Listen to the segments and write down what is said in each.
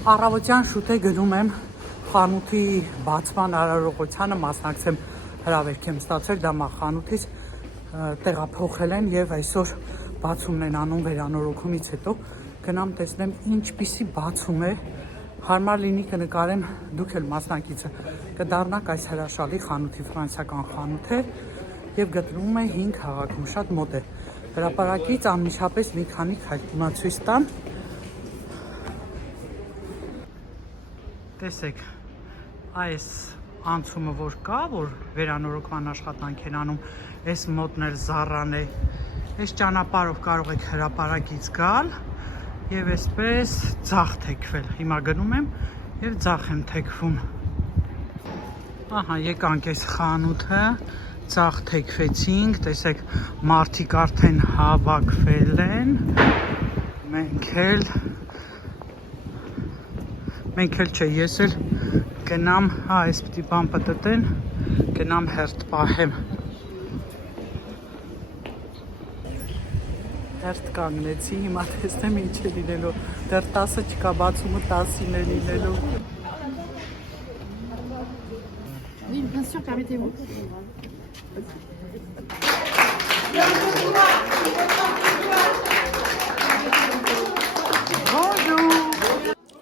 Առավոտյան շուտ է գնում եմ խանութի բացման արարողությանը մասնակցեմ հրավերք եմ ստացել դամախանութից տեղափոխել են եւ այսօր բացումն են անում վերանորոգումից հետո գնամ տեսնեմ ինչպիսի բացում է հարմար լինի կնկարեմ դուք էլ մասնակիցը կդառնաք այս հրաշալի խանութի ֆրանսիական խանութ է եւ գտնվում է 5 քաղաքում շատ մոտ է հրապարակից անմիջապես մի քանի քայլ ցույց տամ տեսեք այս անցումը որ կա որ վերանորոգման աշխատանք են անում այս մոտն էլ Զառան է այս ճանապարհով կարող եք հրապարակից գալ եւ այսպես ձախ թեքվել հիմա գնում եմ եւ ձախ եմ թեքվում ահա եկանք այս խանութը ձախ թեքվեցինք տեսեք մարդիկ արդեն հավաքվել են մենք էլ չէ ես էլ գնամ այս պիտի բան պատտեն գնամ հերթ պահեմ հերթ կանգնեցի հիմա տեսնեմ ինչ է լինելու դեռ 10-ը չկա բացումը 10-ին է լինելու Oui, bien sûr, permettez-vous.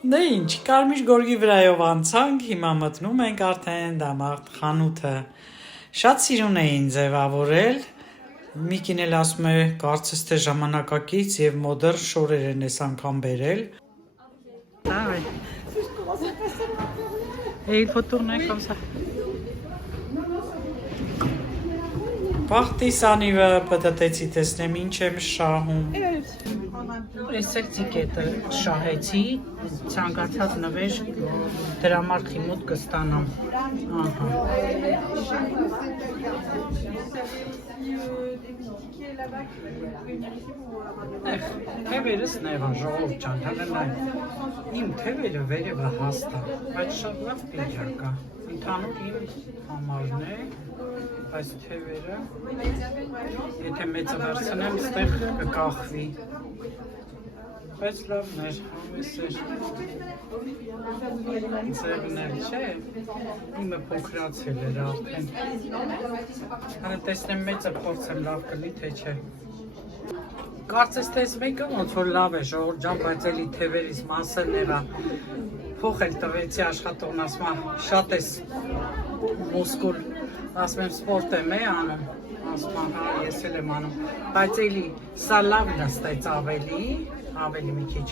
Դե ինչ, Կարմիր գորգի վրայով անցանք, հիմա մտնում ենք արդեն դամաղ խանութը։ Շատ սիրուն էին ձևավորել։ Միկին էլ ասում է, կարծես թե ժամանակակից եւ մոդեռն շորեր են այս անգամ բերել։ Et il faut tourner comme ça. Պախտիսանիվը պտտեցի տեսնեմ ինչ եմ շահում։ Այս էլ տիկետը շահեցի, ցանկացած նվեր դրամարկղի մոտ կստանամ։ Ահա։ Թևերս նեղան, ժողով ջան, հələ իմ թևերը վերևը հաստ է, բայց շատ լավ պիջակ է, ընդհանուր իմ համարն է, այս թևերը, եթե մեծը վերցնեմ, ստեղ կկախվի, բայց լավն էր, համես էր, ձևն էր, չէ, իմը փոքրացել էր արդեն, հələ տեսնեմ մեծը փորձեմ լավ կլի, թե չէ, կարծես թե այս մեկը ոնց որ լավ է ժողովուրդ ջան, բայց էլի թևերից մասը նեղա, փոխել տվեցի աշխատողն ասում է շատ ես մուսկուլ, ասում եմ սպորտ եմ անում, ասում եմ հա ես էլ եմ անում, բայց էլի սա լավ նստեց ավելի մի քիչ,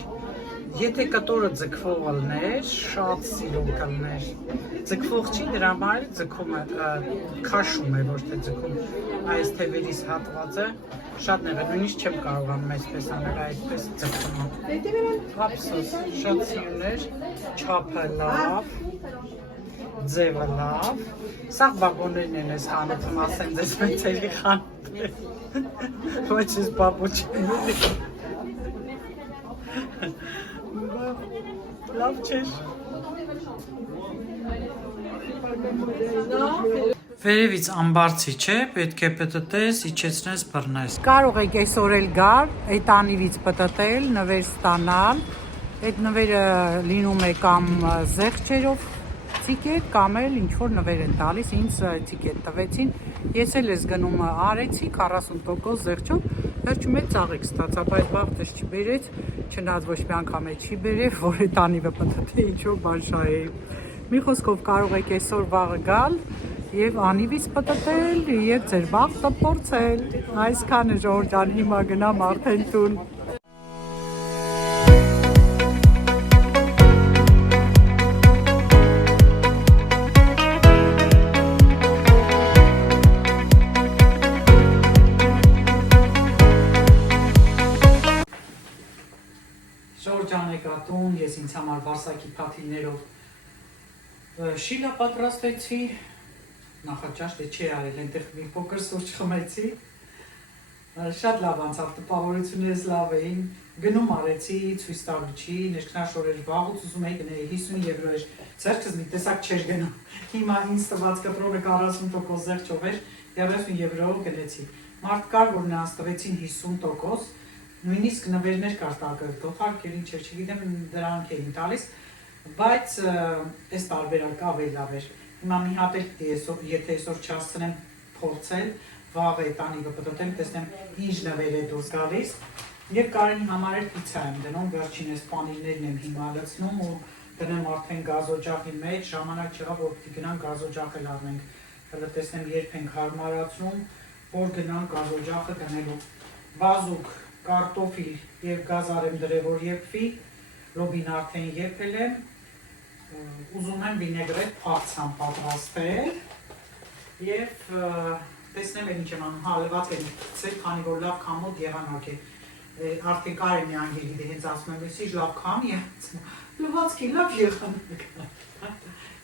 եթե կտորը ձգվող ըլներ, շատ սիրուն կլներ, ձգվող չի դրա համար էլ ձգում է, քաշում է ոչ թե ձգում, այս թևերից հատվածը շատ նեղ է, նույնիսկ չեմ կարողանում այսպես անել, այսպես ձգում եմ, ափսոս, շատ սիրուն էր, չափը լավ, ձևը լավ, սաղ վագոններն են ես խանութում, ասեն դες մեծերի խանութ է, ոչ ես բապուչ լավ չէր Վերևից ամբարձի չէ, պետք է պտտես, իջեցնես, բռնես։ Կարող եք այսօր էլ գալ, այդ անիվից պտտել, նվեր ստանալ, այդ նվերը լինում է կամ զեղչերով տիկետ, կամ էլ ինչ-որ նվեր են տալիս, ինձ տիկետ տվեցին, ես էլ ես գնում արեցի 40% զեղչով, վերջում էլ ծաղիկ ստացա, բայց բախտս չբերեց, չնայած ոչ մի անգամ չի բերել, որ այդ անիվը պտտի ինչ-որ բան շահեի։ Մի խոսքով կարող եք այսօր վաղը գալ եւ անիվից պտտել եւ ձեր բախտը փորձել։ Այսքանը ժողովուրդ ջան, հիմա գնամ արդեն տուն։ Ժողովուրդ ջան, եկա տուն, ես ինձ համար վարսակի փաթիներով շիլա պատրաստեցի, նախաճաշ դե չի արել, այնտեղ մի փոքր սուրճ խմեցի, շատ լավ անցավ, տպավորություններս լավ էին, գնում արեցի, ցույց տալուչի, ներքնաշորեր վաղուց ուզում էի գնեի 50 եվրո էր, ձեռքս մի տեսակ չէր գնում, հիմա ինձ տված կտրոնը 40% զեղչով էր, 30 եվրո գնեցի, մարդ կար, որ նրանց տվեցին 50%, նույնիսկ նվերներ կար տակը, գլխարկեր ինչ էր, չգիտեմ դրանք էին տալիս, Բայց այս տարբերակը ավելի լավ էր։ Հիմա մի հատ էլ եթե այսօր չհասցնեմ փորձել, վաղ է տանիքը պտտեմ, տեսնեմ ինչ նվեր է դուրս գալիս։ Եվ Կարենի համար էլ պիցա եմ դնում, վերջինս պանիրներն եմ հիմա լցնում ու դնեմ արդեն գազօջախի մեջ, ժամանակ չեղավ, որ պիտի գնանք գազօջախ էլ առնենք։ Հələ տեսնեմ երբ ենք հարմարացնում, որ գնանք գազօջախը դնելու։ Բազուկ, կարտոֆիլ եւ գազար եմ դրել, որ եփվի, լոբին արդեն եփել եմ։ Ուզում եմ վինեգրետ փախցան պատրաստել եւ տեսնեմ ինչ եմ անում, հալված եմ գցել, քանի որ լավ քամոտ եղանակ է։ Արդեն Կարենի անգելի հենց ասում եմ, «Իսկ լավ քամ է»։ Լվացքի լավ եղանակ։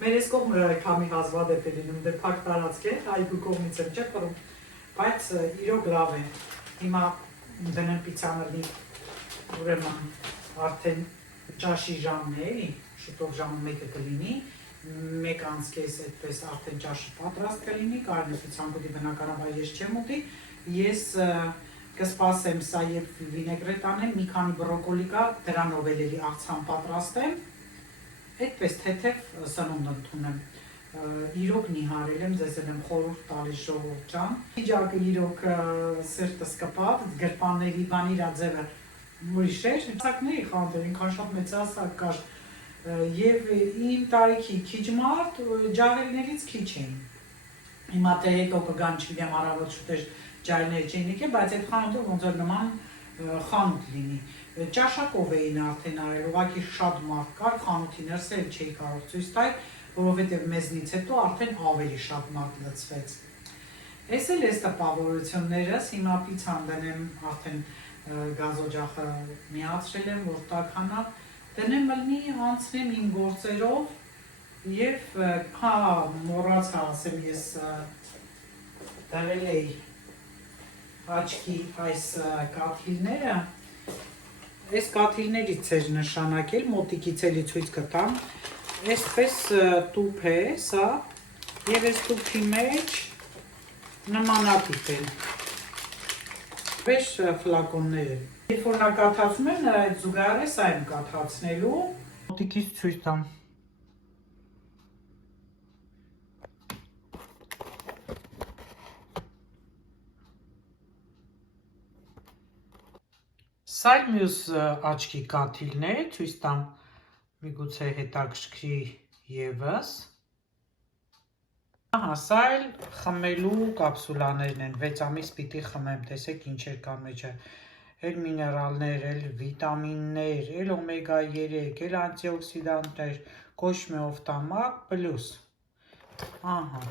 Մեր այս կողմը քամի հազվադեպ է լինում, դե փակ տարածք է, այգու կողմից եմ չէ՞ պրում, բայց իրոք լավ է։ Հիմա դնեմ պիցաների, ուրեմն արդեն ճաշի ժամն է, էլի, շուտով ժամը 1-ը կլինի, 1:30 այդպես արդեն ճաշը պատրաստ կլինի, Կարենը պիցան կուտի բնականաբար ես չեմ ուտի, ես կսպասեմ սա երբ վինեգրետ անեմ, մի քանի բրոկոլի կա, դրանով էլի աղցան պատրաստեմ, այդպես թեթև սնունդ ընդունեմ։ Իրոք նիհարել եմ, ձեզ եմ խորհուրդ տալիս ժողովուրդ ջան։ Իջակը իրոք սերտս կպավ, գրպանների բանի իրա ձևը ուրիշ էր, հասակների խանդեր, ինքան շատ մեծ հասակ կար, եւ իմ տարիքի քիչ մարդ ջահելներից քիչ էին։ Հիմա թե հետո կգան, չգիտեմ, առավոտ շուտ ջահելներ չէին եկել, բայց այդ խանութը ոնց որ նման խանութ լինի։ Ճաշակով էին արդեն արել, ուղղակի շատ մարդ կար, խանութի ներսը էլ չէի կարող ցույց տալ, որովհետև մեզնից հետո արդեն ավելի շատ մարդ լցվեց։ Էս էլ էս տպավորություններս, հիմա պիցան դնեմ, արդեն գազօջախը միացրել եմ, որ տաքանա, դնեմ մլնի, անցնեմ իմ գործերով եւ մոռացա ասեմ, ես դրել էի աչքի այս կաթիլները, այս կաթիլներից էր նշանակել, մոտիկից էլի ցույց կտամ, այսպես տուփ է սա եւ այս տուփի մեջ նմանատիպ են, պես ֆլակոններ են։ Երբ որ նա կաթացում եմ, նրա այդ զուգահեռ սա եմ կաթացնելու, մոտիկից ցույց տամ։ Սա մյուս աչքի կաթիլն է, ցույց տամ, միգուցե հետաքրքրի ևս։ Ահա, սա էլ խմելու կապսուլաներն են, 6 ամիս պիտի խմեմ, տեսեք ինչեր կան մեջը, էլ միներալներ, էլ վիտամիններ, էլ օմեգա 3, էլ անտիօքսիդանտներ, կոշմեոֆտամակ պլյուս։ Ահա,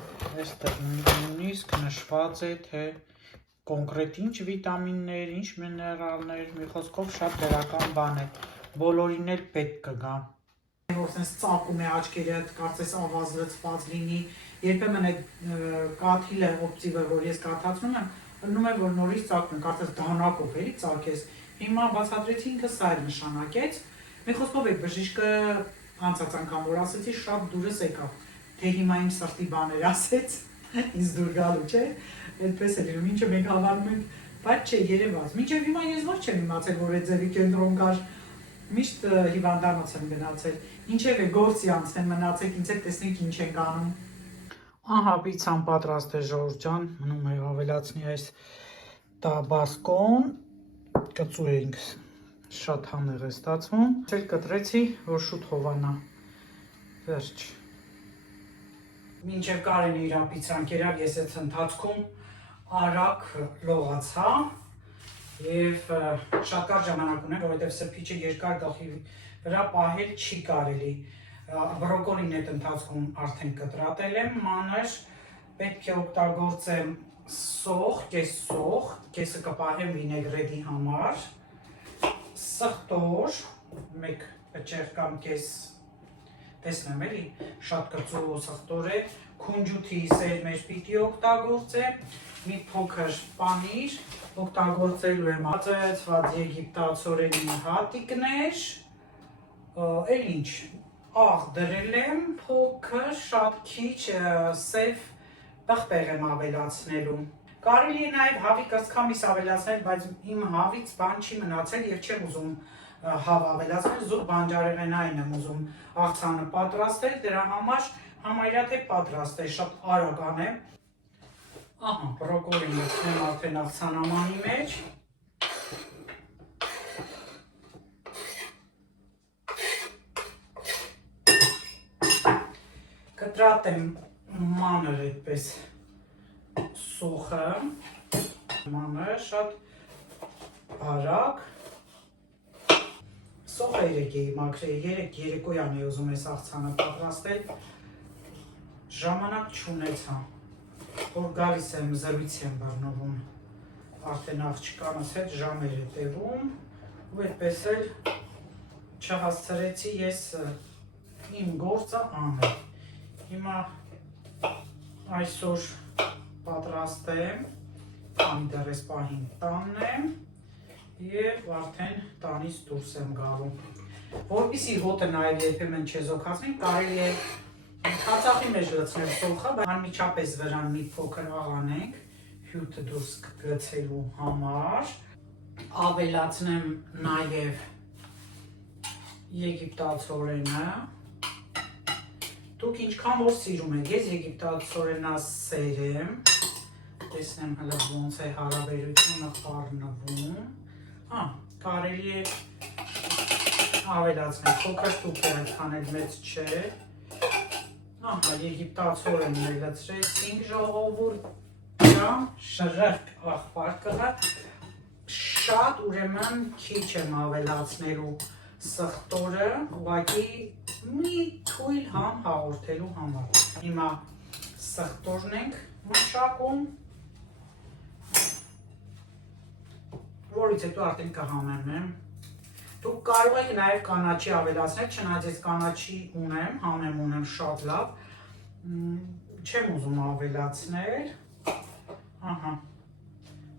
այստեղ նույնիսկ նշված է, թե կոնկրետ ինչ վիտամիններ, ինչ միներալներ, մի խոսքով շատ դրական բան է, բոլորին էլ պետք կգա։ Որ սենց ծակում է աչքերը, կարծես ավազ լցված լինի, երբեմն այդ կաթիլը օպտիվը, որ ես կաթացնում եմ, ըլնում է, որ նորից ծակում եմ, կարծես դանակով էլի ծակես, հիմա բացատրեցի ինքը սա էլ նշանակեց, մի խոսքով այդ բժիշկը անցած անգամ որ ասեցի, շատ դուրս եկավ, թե հիմա իմ սրտի բաներ ասեց, ինձ դուր գալու չէ, այդպես է լինում, ինչը մենք հավանում ենք, բայց չէ, երևաց, մինչև հիմա ես ոչ չեմ իմացել, որ այդ ձևի կենտրոն կար, միշտ հիվանդանոց եմ գնացել, ինչև է գործի անցնեմ մնացեք, ինձ հետ տեսնենք ինչ ենք անում։ Ահա պիցան պատրաստ է ժողովուրդ ջան, մնում է ավելացնի այս տաբասկոն, կծու էինք, շատ համեղ է ստացվում, էլ կտրեցի, որ շուտ հովանա, վերջ։ Մինչև Կարենը իր պիցան կերավ, ես այդ ընթացքում արագ լողացա և շատ կարճ ժամանակ ունեմ, որովհետև սրբիչը երկար գլխի վրա պահել չի կարելի։ Բրոկոլին այդ ընթացքում արդեն կտրատել եմ մանր, պետք է օգտագործեմ սոխ, կեսը կպահեմ վինեգրետի համար, սխտոր, մեկ պճեղ կամ կես, տեսնեմ էլի, շատ կծու սխտոր է, քունջութի սեր մեջ պիտի օգտագործեմ, մի փոքր պանիր, օգտագործելու եմ ածայացված եգիպտացորենի հատիկներ, էլ ինչ, աղ դրել եմ, փոքր, շատ քիչ սև պղպեղ եմ ավելացնելու։ Կարելի է նաև հավի կրծքամիս ավելացնել, բայց իմ հավից բան չի մնացել և չեմ ուզում հավ ավելացնել, զուտ բանջարեղենային եմ ուզում աղցանը պատրաստել, դրա համար համարյա թե պատրաստ է, շատ արագ անեմ։ Ահա, բրոկոլին մտցնեմ արդեն աղցանամանի մեջ։ Կտրատեմ մանր այդպես սոխը, մանր շատ արագ։ Սոխը 3 էի մաքրել, 3 երեկոյան էի ուզում ես աղցանը պատրաստել, ժամանակ չունեցա, որ գալիս եմ զրույցի եմ բռնվում, արդեն աղջկանս հետ ժամեր է տևում, ու այդպես էլ չհասցրեցի ես իմ գործը անել։ Հիմա այսօր պատրաստեմ, քանի դեռ այս պահին տանն եմ և արդեն տանից դուրս եմ գալու։ Որպեսզի հոտը նաև երբեմն չեզոքացնի, կարելի է հացախի մեջ լցնել սոխը, բայց անմիջապես վրան մի փոքր աղանենք հյութը դուրս գցելու համար։ Ավելացնեմ նաև եգիպտացորենը։ Դուք ինչքան որ սիրում եք, ես եգիպտացորենասեր եմ, տեսնեմ հələ ոնց է հարաբերությունը խառնվում, կարելի է ավելացնել, փոքր տուփ է այդքան էլ մեծ չէ, ահա եգիպտացորենն է լցրեցինք ժողովուրդ, շրրկ աղբար կղա, շատ ուրեմն քիչ եմ ավելացնելու սխտորը, ուղղակի մի թույլ համ հաղորդելու համար։ Հիմա սխտորն ենք մշակում, որից հետո արդեն կհամեմեմ։ Դուք կարող եք նաև կանաչի ավելացնել, չնայած ես կանաչի ունեմ, համեմ ունեմ շատ լավ, չեմ ուզում ավելացնել, ահա,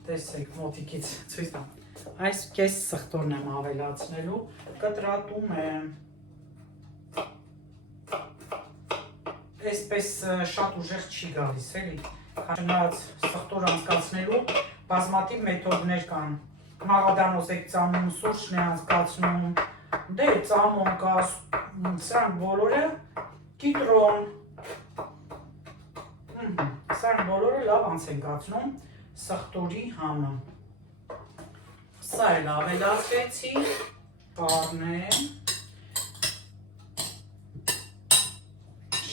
տեսեք մոտիկից ցույց տամ, այս կես սխտորն եմ ավելացնելու, կտրատում եմ, այսպես շատ ուժեղ չի գալիս, էլի, չնայած սխտոր անցկացնելու բազմաթիվ մեթոդներ կան, մաղադանոց եք ծամում, սուրճն է անցկացնում, դե ծամոն կա, սրանք բոլորը կիտրոն, սրանք բոլորը լավ անց են կացնում սխտորի համը։ Սա էլ ավելացրեցի, պարնեմ,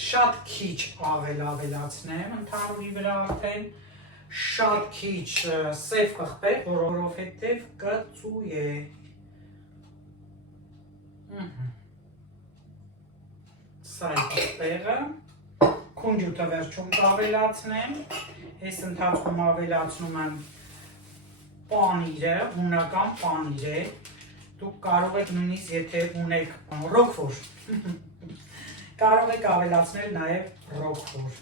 շատ քիչ ավելացնեմ ընդհանուրի վրա արդեն, շատ քիչ սև կխպեք, որովհետև կծու է։ Սա է տեղը, քունջուտը վերջում կավելացնեմ, ես ընթացքում ավելացնում եմ պանիրը, հունական պանիր է, դուք կարող եք նույնիսկ եթե ունեք ռոկֆոր, կարող եք ավելացնել նաև ռոկֆոր,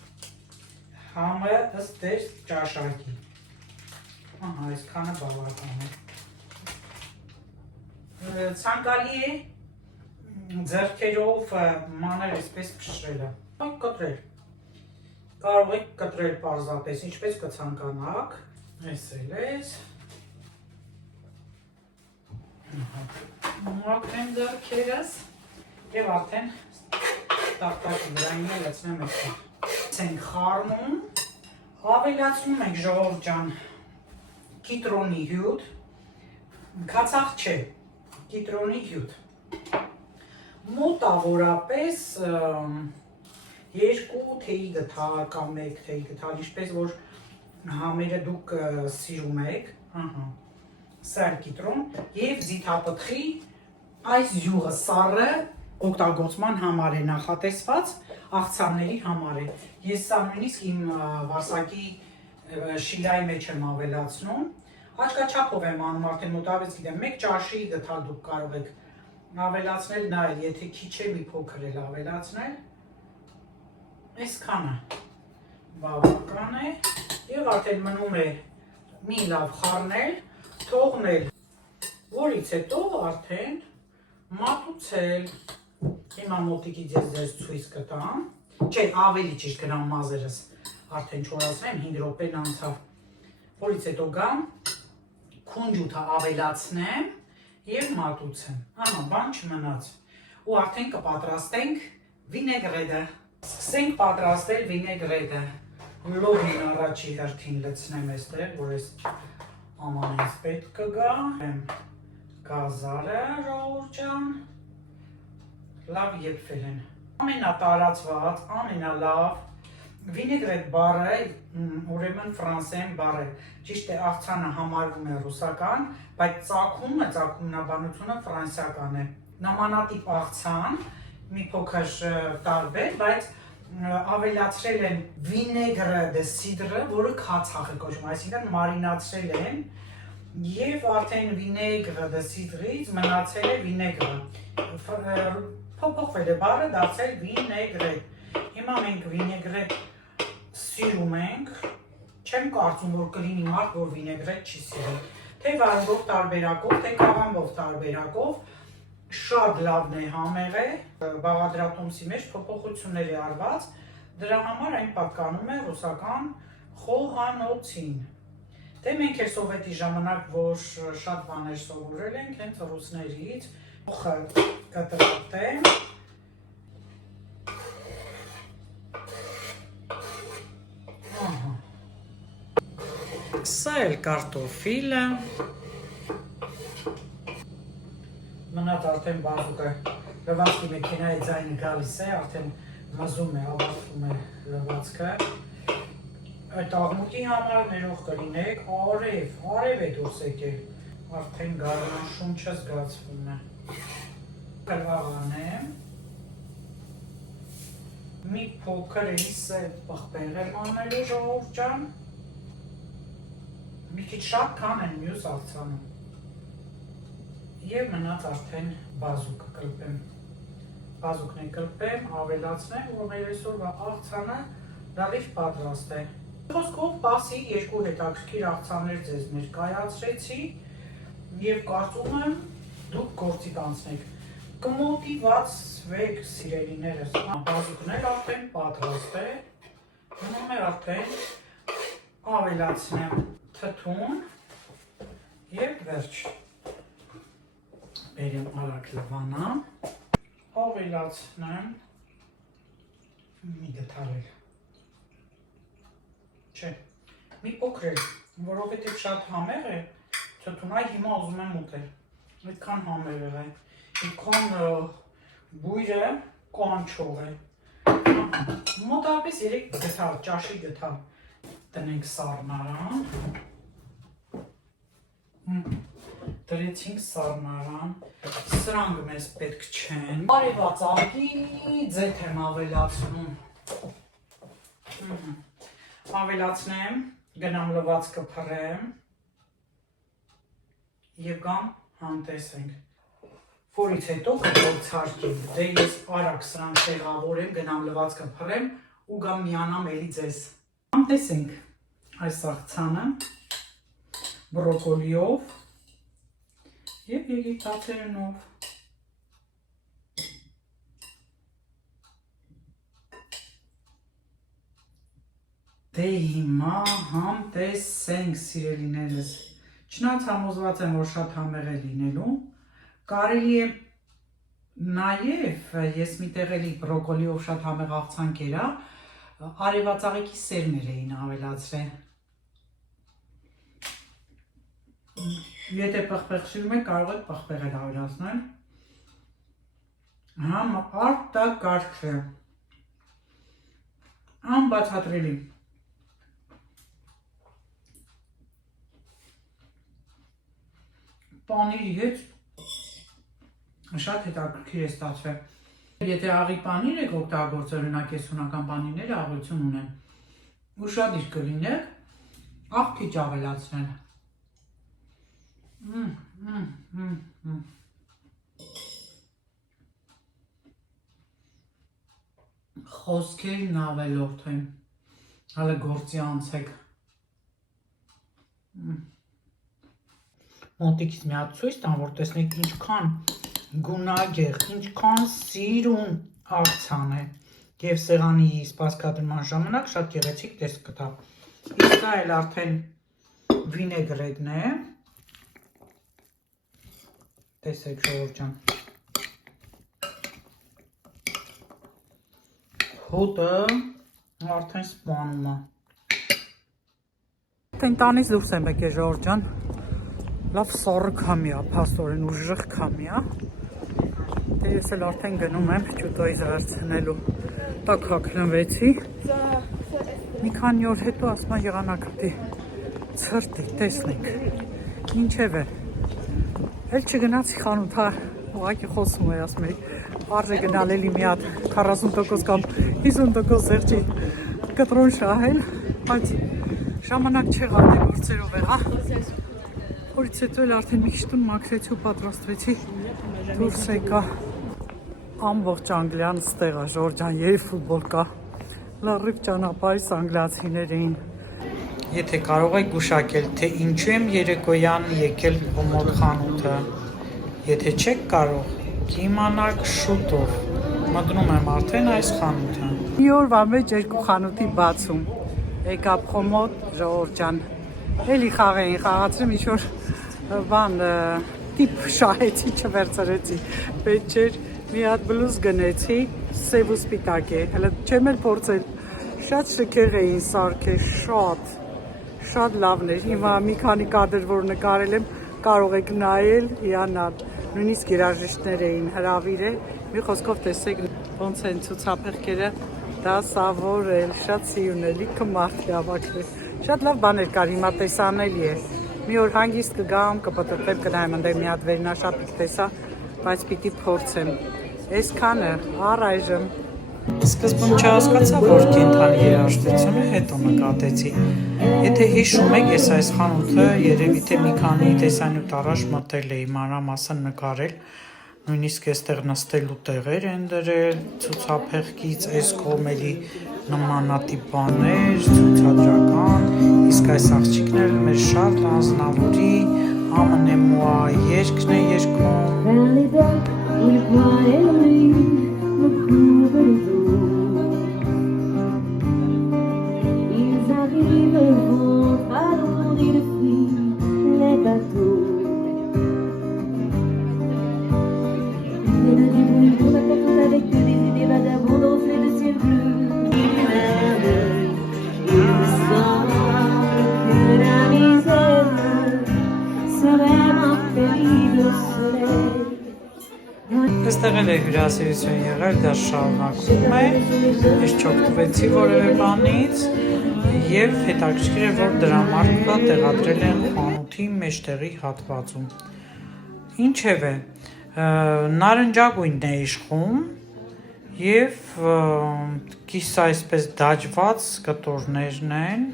համը ըստ դեր ճաշակի, ահա այսքանը բավական է, ցանկալի է ձեռքերով մանր այսպես փշրելը, կտրել, կարող եք կտրել պարզապես, ինչպես կցանկանաք, այս էլ ես, մաքրեմ ձեռքերս և արդեն տախտակի վրային է լցնեմ այդտեղ, ենք խառնում, ավելացնում ենք ժողովուրդ ջան կիտրոնի հյութ, քացախ չէ, կիտրոնի հյութ, մոտավորապես 2 թեյի գթալ կամ 1 թեյի գթալ, ինչպես որ համերը դուք սիրում եք, սար կիտրոն և զիթապտխի այս յուղը սառը օգտագործման համար է նախատեսված, աղցանների համար է։ Ես սա նույնիսկ իմ վարսակի շիլայի մեջ եմ ավելացնում, աչքաչափով եմ անում, արդեն մոտավորապես գիտեմ, 1 ճաշի գթալ դուք կարող եք ավելացնել նաև, եթե քիչ է մի փոքր էլ ավելացնել, այսքանը բավական է և արդեն մնում է մի լավ խառնել, թողնել, որից հետո արդեն մատուցել, հիմա մոտիկից ես ձեզ ցույց կտամ, չէ, ավելի ճիշտ գնամ մազերս, արդեն չորացնեմ, 5 րոպեն անցավ, որից հետո գամ, քունջութը ավելացնեմ Եվ մատուցեմ, բան չմնաց, ու արդեն կպատրաստենք վինեգրետը, սկսենք պատրաստել վինեգրետը, լոհին առաջի հերթին լցնեմ էստեղ, որ ես ամանից պետք կգա, գազարը ժողովուրդ ջան, լավ եփվել են, ամենատարածված, ամենալավ վինեգրետ բառը, ուրեմն ֆրանսերեն բառ է, ճիշտ է աղցանը համարվում է ռուսական, բայց ծագումնաբանությունը ֆրանսիական է, նմանատիպ աղցան, մի փոքր տարբեր, բայց ավելացրել են վինեգրը դե սիդրը, որը քացախ է կոչվում, այսինքն մարինացրել են եւ արդեն վինեգրը դե սիդրից մնացել է վինեգրը, փոփոխվել է բառը, դարձել վինեգրետ, հիմա մենք վինեգրետ սիրում ենք, չեմ կարծում, որ կլինի մարդ, որ վինեգրետ չի սիրում, թե վայրով տարբերակով, թե կաղամբով տարբերակով, շատ լավն է համեղ է, բաղադրատոմսի մեջ փոփոխություններ է արված, դրա համար այն պատկանում է ռուսական խոհանոցին։ Դե մենք էր սովետի ժամանակ, որ շատ բաներ սովորել ենք, հենց ռուսներից, խոհը կտրատեմ, սա էլ կարտոֆիլը, մնաց արդեն բազուկը լվացքի մեքենայի ձայնը գալիս է, արդեն մզում է, ավարտվում է լվացքը, այդ աղմուկի համար ներող կլինեք, արև է դուրս եկել, արդեն գարնան շունչը զգացվում է, կլվաղանեմ, մի փոքր էլիս է պղպեղ եմ անելու ժողովուրդ ջան, մի քիչ շատ քան են մյուս աղցանում և մնաց արդեն բազուկը կլպեմ, բազուկն է կլպեմ, ավելացնեմ, որ մեր այսօրվա աղցանը լավիվ պատրաստ է։ Խոսքով պասի երկու հետաքրքիր աղցաններ ձեզ ներկայացրեցի և կարծում եմ դուք գործի կանցնեք։ Կմոտիվացվեք սիրելիներս, բազուկն էլ արդեն պատրաստ է, մնում է արդեն ավելացնեմ թթուն և վերջ։ Բերեմ արագ լվանամ, ավելացնեմ, մի գթալել, չէ, մի փոքր, որովհետև շատ համեղ է, թթունայ հիմա ուզում եմ ուտել, այդքան համեղ է, այդքան բույրը կանչող է, մոտավորապես 3 գթալ, ճաշի գթալ, տնենք սառնարան, դրեցինք սառնարան, սրանք մեզ պետք չեն, արևածաղկի ձեթ եմ ավելացնում, ավելացնեմ, գնամ լվացքը փռեմ և գամ համտեսենք, որից հետո կփորձարկեմ, դե ես արագ սրանք տեղավորեմ, գնամ լվացքը փռեմ ու գամ միանամ էլի ձեզ, համտեսենք այս աղցանը, բրոկոլիով և եգիպտացերենով, դե հիմա համտեսենք սիրելիներս, չնայած համոզված եմ, որ շատ համեղ է լինելու, կարելի է նաև ես մի տեղ էլի բրոկոլիով շատ համեղ աղցան կերա, արևածաղիկի սերմեր էին ավելացրել, եթե պղպեղ սիրում եք, կարող եք պղպեղ էլ ավելացնել, արտակարգ է, անբացատրելի, պանիրի հետ շատ հետաքրքիր է ստացվել, եթե աղի պանիր եք օգտագործել, օրինակ ես հունական պանիրները աղություն ունեն, ուշադիր կլինեք, աղ քիչ ավելացնել, խոսքերն ավելորդ են, հալը գործի անցեք, մոտիկից մի հատ ցույց տամ, որ տեսնեք ինչքան գունագեղ, ինչքան սիրուն աղցան է և սեղանի սպասքադրման ժամանակ շատ գեղեցիկ տեսք կտա, իսկ դա էլ արդեն վինեգրետն է, Տեսեք ժողովուրդ ջան։ Հոտը արդեն սպանում է։ Տենտանից դուրս եմ եկել ժողովուրդ ջան։ Լավ սառը քամի է, փաստորեն ուժեղ քամի է։ Դե ես էլ արդեն գնում եմ ճուտոյից վերցնելու։ Տակ հագնվեցի։ Մի քանի օր հետո ասում եմ եղանակ պիտի ցրտի, տեսնենք։ Ինչևէ։ Էլ չգնացի խանութ, հա, ուղղակի խոսում եմ, ասում եմ, արժե գնալ էլի մի հատ 40% կամ 50% զեղչի կտրոն շահել, բայց ժամանակ չեղավ դե գործերով է, հա։ Որից հետո էլ արդեն մի քիչ տուն մաքրեցի ու պատրաստվեցի դուրս եկա։ Ամբողջ Անգլիան ստեղ է, Ժորժ ջան, երբ ֆուտբոլ կա։ Լրիվ ճանապարհից անգլիացիներ էին։ Եթե կարող եք գուշակել, թե ինչու եմ երեկոյան եկել մոտ խանութը, եթե չեք կարող, կիմանաք շուտով, մտնում եմ արդեն այս խանութը։ Մի օրվա մեջ երկու խանութի բացում, եկա մոտ Ժողովուրդ ջան, էլի խաղ էին խաղացրեմ, ինչ-որ բան տիպ շահեցի, չվերցրեցի, պետք չէր, մի հատ բլուզ գնեցի, սև ու սպիտակ է, հələ չեմ էլ փորձել, շատ շքեղ էին սարքել, շատ լավն էր, հիմա մի քանի կադր, որ նկարել եմ, կարող եք նայել, իանալ, նույնիսկ երաժիշտներ էին հրավիրել, մի խոսքով տեսեք ոնց են ցուցափեղկերը դասավորել, շատ սիրուն է, լիքը մարդ է ավակրել, շատ լավ բաներ կար, հիմա տեսանելի է, մի օր հանգիստ կգամ, կպտտեմ, կնայեմ ընդեղ մի հատ վերնաշապիկ տեսա, բայց պիտի փորձեմ, այսքանը, առայժմ։ Սկզբում չհասկացա, որ կենդանի երաժշտությունը հետո նկատեցի։ Եթե հիշում եք, ես այս խանութը երևի թե մի քանի տեսանյութ առաջ մտել էի, մանրամասն նկարել, նույնիսկ այստեղ նստելու տեղեր են դրել, ցուցափեղկից այս կողմելի նմանատիպ բաներ, ցուցադրական, իսկ այս աղջիկները մեր շատ անձնավորի ամենեմուա երգն է երգում։ Այստեղ էլ է հյուրասիրություն եղել, դա շարունակվում է, ես չօգտվեցի որևէ բանից և հետաքրքիր է, որ դրամարկղը տեղադրել են խանութի մեջտեղի հատվածում։ Ինչևէ, նարնջագույնն է իշխում և կիսը այսպես դաջված կտորներն են,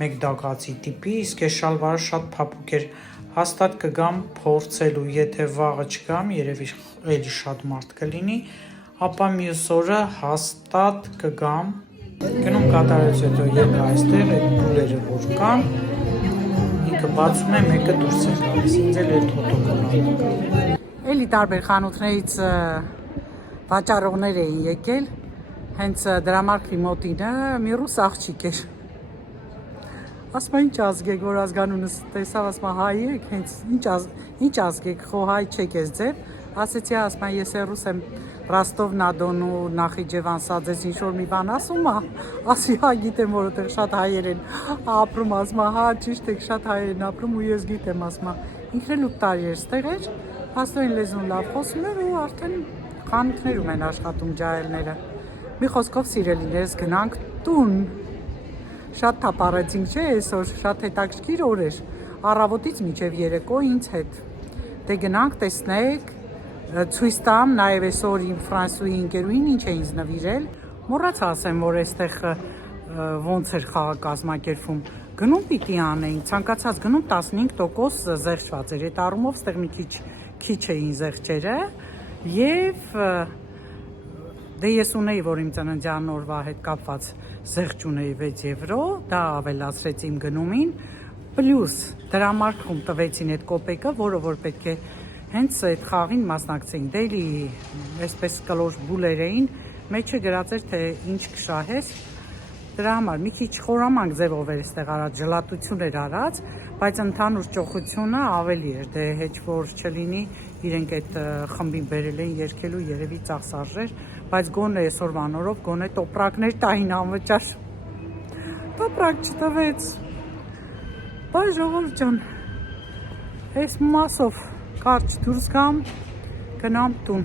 մեկ դակացի տիպի, իսկ այս շալվարը շատ փափուկ էր, հաստատ կգամ փորձելու, եթե վաղը չգամ, երևի էլի շատ մարդ կլինի, ապա մյուս օրը հաստատ կգամ, գնում կատարելուց հետո եկա այստեղ, այդ բուլերը որ կան, ինքը բացում է, մեկը դուրս է գալիս, ինձ էլ այդ հոտոկոլադը կա։ Էլի տարբեր խանութներից վաճառողներ էին եկել, հենց դրամարկղի մոտինը մի ռուս աղջիկ էր։ Ասում եմ, ինչ ազգ եք, որ ազգանունս տեսավ, ասում եմ, հայ եք, հենց ինչ ազգ եք, խո հայ չեք ես ձև, ասեցի, ասում եմ, ես ռուս եմ Ռոստով-նա-Դոնու Նախիջևան սածես ինչ-որ մի բան ասում է, ասի, հա, գիտեմ, որ այդտեղ շատ հայեր են ապրում, ասում եմ, հա, ճիշտ եք, շատ հայեր են ապրում ու ես գիտեմ, ասում եմ, ինքն էլ 8 տարի էր ստեղ էր, փաստորեն լեզուն լավ խոսում էր ու արդեն խանութներում են աշխատում ջահելները։ Մի խոսքով սիրելիներս գնանք տուն։ Շատ թափառեցինք, չէ, այսօր շատ հետաքրքիր օր էր, առավոտից մինչև երեկո ինձ հետ։ Դե գնանք տեսնենք, ցույց տամ, նաև այսօր իմ ֆրանսուհի ընկերուհին ինչ է ինձ նվիրել, մոռացա ասեմ, որ այստեղ ոնց էր խաղը կազմակերպվում, գնում պիտի անեինք, ցանկացած գնում 15% զեղչված էր, այդ առումով այստեղ մի քիչ էին զեղչերը եւ դե ես ունեի, որ իմ ծննդյան օրվա հետ կապված զեղչ ունեի 6 եվրո, դա ավելացրեց իմ գնումին, պլյուս դրամարկղում տվեցին այդ կոպեկը, որը որ պետք է հենց այդ խաղին մասնակցեին, դե էլի այսպես կլոր բուլեր էին, մեջը գրած էր, թե ինչ կշահես, դրա համար մի քիչ խորամանկ ձևով էր այստեղ արած, ժլատություն էր արած, բայց ընդհանուր ճոխությունը ավելի էր, դե հեչ որ չլինի իրենք այդ խմբին բերել են երկելու երևի ծախսարժեր, բայց գոնե այսօրվան օրով գոնե տոպրակներ տային անվճար։ Տոպրակ չտվեց։ Բայց ժողովուրդ ջան, այս մասով կարճ դուրս գամ, գնամ տուն։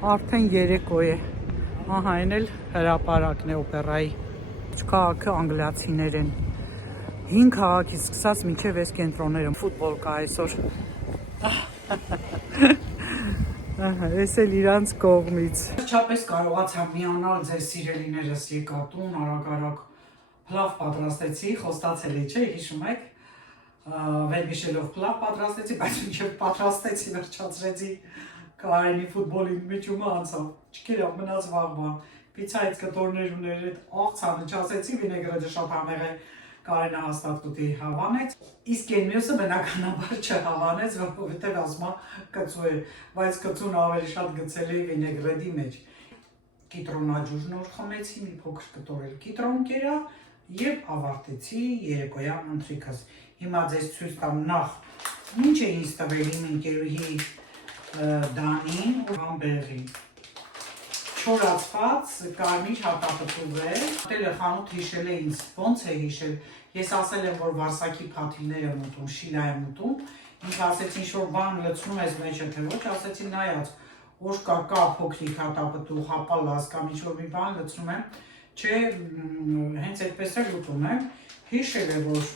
Արդեն երեկո է։ Ահա այն էլ հրապարակն է օպերայի։ Քաղաքը անգլիացիներ են։ 5 քաղաքից սկսած մինչև այս կենտրոնները ֆուտբոլ կա այսօր։ Այս էլ իրանց կողմից։ Վերջապես կարողացա միանալ ձեր սիրելիներս եկա տուն, արագ փլավ պատրաստեցի, խոստացել էի, չէ՞, հիշում եք։ Վերմիշելով փլավ պատրաստեցի, բայց մինչև պատրաստեցի, վերջացրեցի Կարենի ֆուտբոլի միջումը անցավ։ Չգիտեմ, մնաց վաղվա։ Պիցայից կտորներ ուներ, այդ աղցանը չասեցի, վինեգրեթը շատ համեղ է, Կարենը հաստատ ուտի հավանեց, իսկ այն մյուսը բնականաբար չհավանեց, որովհետև ասма կծու է, բայց կծուն ավելի շատ գցել էի վինեգրետի մեջ։ Կիտրոնաջուր նոր խմեցի, մի փոքր կտոր էլ կիտրոն կերա եւ ավարտեցի երեկոյան ընթրիքս։ Հիմա ձեզ ցույց տամ նախ ինչ է ինձ տվել իմ ընկերուհի Դանին ու Համբերգին։ Չորացված կարմիր հատապտուղ է, տելը խանութ հիշել է ինձ, ոնց է հիշել, ես ասել եմ, որ վարսակի փաթիլներ եմ ուտում, շիլա եմ ուտում, ինձ ասեցին, որ բան լցնում ես մեջը, թե ոչ, ասեցին նայած, օշկա կա փոքրիկ հատապտուղ, հապալաս կամ ինչ-որ մի բան լցնում եմ, չէ, հենց այդպես էլ ուտում եմ, հիշել է, որ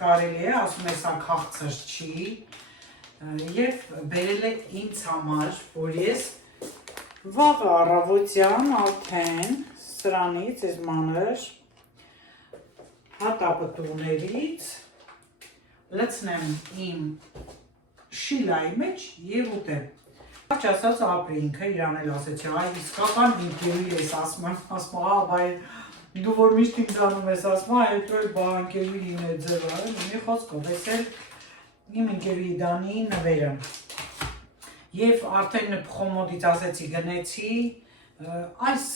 կարելի է, ասում է, սա քաղցր չի, և բերել է ինձ համար, որ ես վաղը առավոտյան արդեն սրանից, այս մանր հատապտուղներից լցնեմ իմ շիլայի մեջ և ուտեմ։ Կարճ ասած ապրի ինքը, իրան էլ ասեցի, այ իսկական ընկերուհի ես ասում եմ, բայ դու որ միշտ ինձ անում ես ասում, հետո էլ բա ընկերուհին է ձևը, մի խոսքով, ես էլ իմ ընկերուհի Դանի նվերը։ Եվ արդեն խոմոդից ասեցի գնեցի, այս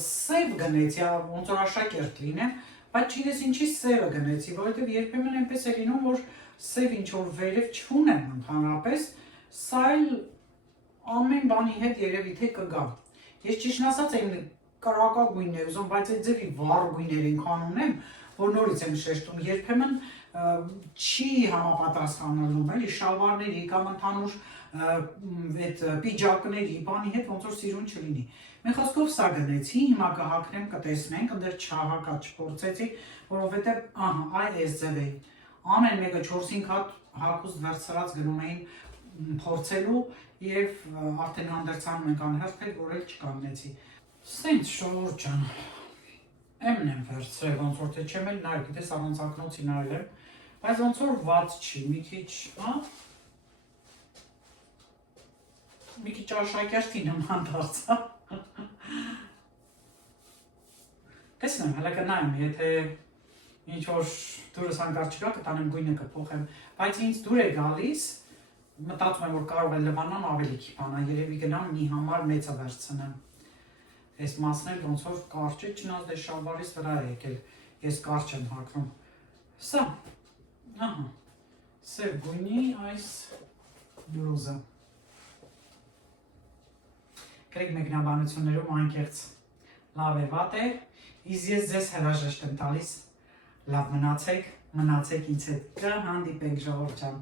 սև գնեցի, ոնց որ աշակերտ լինեմ, բայց չգիտես ինչի սևը գնեցի, որովհետև երբեմն այնպես է լինում, որ սև ինչ-որ վերև չունեմ ընդհանրապես, սա էլ ամեն բանի հետ երևի թե կգա։ Ես ճիշտն ասած եմ կրակագույն է ուզում, բայց այդ ձևի վառ գույներ ինքան ունեմ, որ նորից եմ շեշտում, երբեմն չի համապատասխանալու, էլի շալվարների կամ ընդհանուր այդ պիջակների բանի հետ ոնց որ սիրուն չլինի։ Մի խոսքով սա գնեցի, հիմա կհակնեմ, կտեսնենք, ընդեր չհակա չփորձեցի, որովհետև ահա, այ այս ձև է։ Ամեն մեկը 4-5 հատ հագուստ վերցրած գնում էին փորձելու եւ արդեն հանդերձանում ենք անհերթ, որ էլ չկանգնեցի։ Սենց շորջ ջան։ Էմն եմ վերցրել, ոնց որ թե չեմ էլ նայել, գիտես առանց ակնոցի նայել եմ, բայց ոնց որ վատ չի, մի քիչ աշակերտի նման դարձա։ Տեսնեմ, հələ կնայեմ, եթե ինչ-որ դուրս հանկարծ չկա, կտանեմ գույնը կփոխեմ, բայց ինձ դուր է գալիս, մտածում եմ, որ կարող է լվանան ավելի քիփանա, երևի գնամ մի համար մեծը վերցնեմ։ Այս մասն էլ ոնց որ կարճ է, չնայած դե շալվարից վրա է եկել, ես կարճ եմ հագնում։ Սա, ահա, սև գույնի այս բլուզը։ Գրեք մեկնաբանություններում անկեղծ լավ է, վատ է, իսկ ես ձեզ հրաժեշտ եմ տալիս, լավ մնացեք ինձ հետ, կհանդիպենք ժողովուրդ ջան։